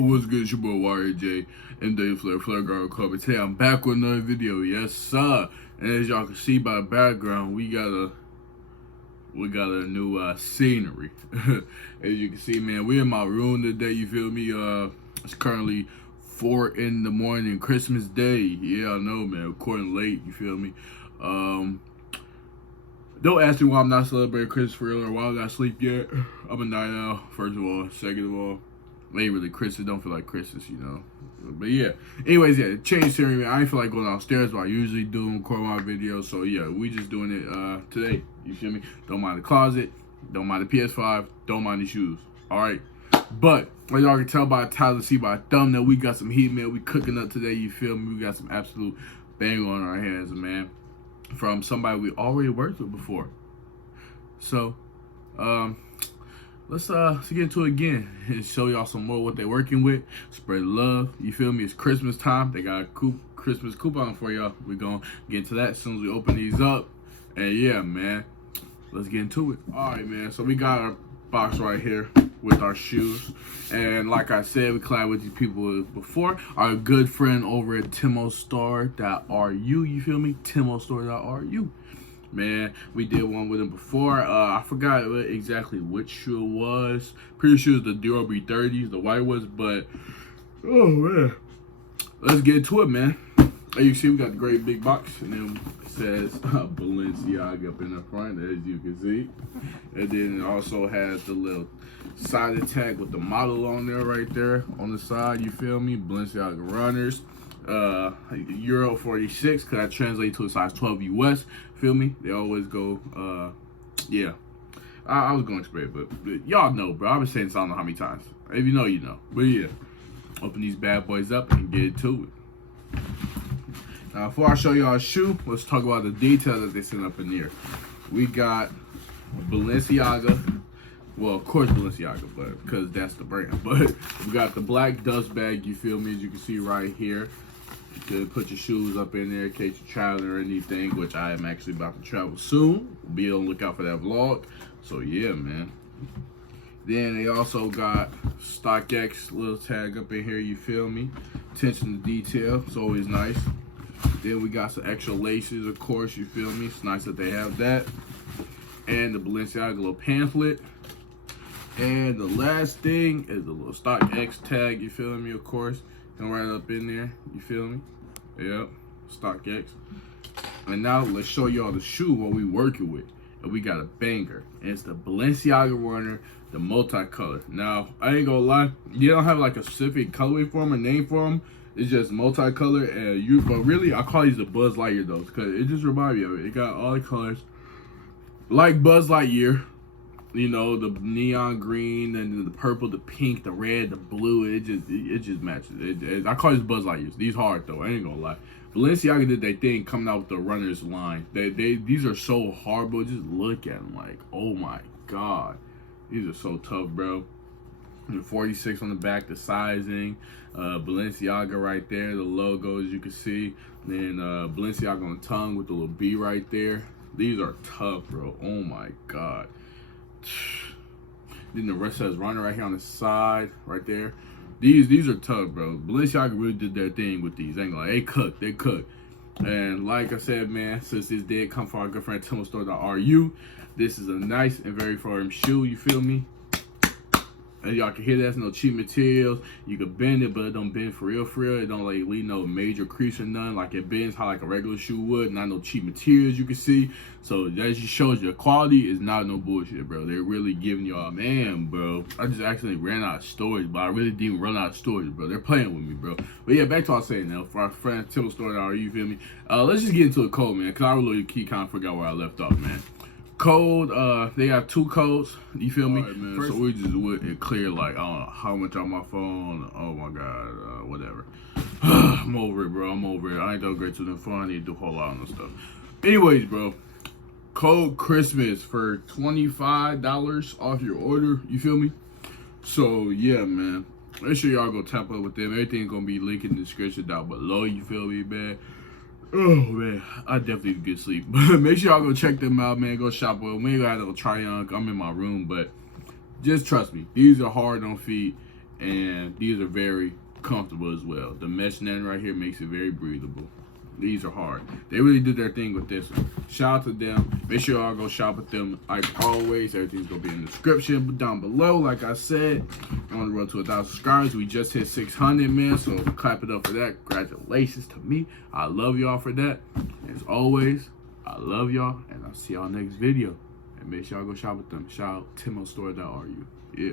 What's good? It's your boy YJ and Dave Flare Guard Club. Today I'm back with another video. Yes, sir. And as y'all can see by the background, we got a new scenery. As you can see, man, we in my room today. You feel me? It's currently 4 in the morning, Christmas Day. Yeah, I know, man. Recording late. You feel me? Don't ask me why I'm not celebrating Christmas for real or why I got sleep yet. I'm a night owl, first of all. Second of all, ain't really Christmas. Don't feel like Christmas, you know. But yeah. Anyways, yeah, change scenery, man. I ain't feel like going downstairs, but I usually do record my videos. So yeah, we just doing it today. You feel me? Don't mind the closet. Don't mind the PS5. Don't mind the shoes. Alright. But as y'all can tell by the title, see by the thumbnail, we got some heat, man. We cooking up today, you feel me? We got some absolute bang on our hands, man. From somebody we already worked with before. So let's get into it again and show y'all some more what they're working with. Spread love, you feel me? It's Christmas time. They got a Christmas coupon for y'all. We're gonna get into that as soon as we open these up. And yeah, man, let's get into it. All right, man, so we got our box right here with our shoes, and like I said, we collab with these people before. Our good friend over at timostore.ru, you feel me? timostore.ru. Man, we did one with him before. I forgot exactly which shoe it was. Pretty sure it was the Burberry 30s, the white ones, but oh man, let's get into it, man. As you can see, we got the great big box, and then it says Balenciaga up in the front, as you can see. And then it also has the little side tag with the model on there right there on the side, you feel me? Balenciaga runners. Euro 46, because I translate to a size 12 US, feel me? They always go, yeah. I was going to spray it, but y'all know, bro. I've been saying this I don't know how many times. If you know, you know. But yeah, open these bad boys up and get into it. Now, before I show y'all a shoe, let's talk about the details that they sent up in here. We got Balenciaga. Well, of course Balenciaga, but because that's the brand. But we got the black dust bag, you feel me, as you can see right here. You can put your shoes up in there in case you're traveling or anything, which I am actually about to travel soon. Be on the lookout for that vlog. So yeah, man. Then they also got StockX little tag up in here, you feel me? Attention to detail, it's always nice. Then we got some extra laces, of course, you feel me? It's nice that they have that. And the Balenciaga little pamphlet. And the last thing is the little StockX tag, you feel me, of course. Come right up in there, you feel me? Yep, StockX. And now let's show y'all the shoe, what we working with. And we got a banger. And it's the Balenciaga runner, the multicolor. Now, I ain't gonna lie, you don't have like a specific colorway for them or name for them. It's just multicolor, and but really, I call these the Buzz Lightyear though, because it just reminds me of it. It got all the colors, like Buzz Lightyear. You know, the neon green and the purple, the pink, the red, the blue. It just matches. I call these Buzz Lightyears. These hard though. I ain't gonna lie. Balenciaga did their thing coming out with the runners line. These are so hard, bro. Just look at them, like, oh my god, these are so tough, bro. The 46 on the back, the sizing, Balenciaga right there, the logo as you can see. Then Balenciaga on the tongue with the little B right there. These are tough, bro. Oh my god. Then the rest says runner right here on the side, right there. These are tough, bro. Balenciaga really did their thing with these. Ain't gonna lie, they cooked. And like I said, man, since this did come from our good friend timostore.ru, this is a nice and very firm shoe, you feel me? And y'all can hear that's no cheap materials. You can bend it, but it don't bend for real, for real. It don't like leave no major crease or none. Like it bends how like a regular shoe would. Not no cheap materials you can see. So that just shows you the quality is not no bullshit, bro. They're really giving y'all, man, bro. I just accidentally ran out of storage, but I really didn't run out of storage, bro. They're playing with me, bro. But yeah, back to what I was saying now. For our friend timostore.ru, you feel me? Let's just get into a code, man. Cause I really kind of forgot where I left off, man. Code, they got 2 codes, you feel me? Right, man. So we just went it clear, like, I don't know how much on my phone. Oh my god, whatever. I'm over it, bro. I'm over it. I ain't done great to the phone. I need to do a whole lot of stuff. Anyways, bro, code Christmas for $25 off your order, you feel me? So yeah, man, make sure y'all go tap up with them. Everything's gonna be linked in the description down below, you feel me, man? Oh man, I definitely need to get sleep. But make sure y'all go check them out, man. Go shop with them. We ain't gonna have to try on. I'm in my room, but just trust me, these are hard on feet, and these are very comfortable as well. The mesh netting right here makes it very breathable. These are hard. They really did their thing with this one. Shout out to them. Make sure y'all go shop with them. Like always, everything's gonna be in the description down below. Like I said, on the road to 1,000 subscribers. We just hit 600, man. So clap it up for that. Congratulations to me. I love y'all for that. As always, I love y'all, and I'll see y'all next video. And make sure y'all go shop with them. Shout out timostore.ru. Yeah.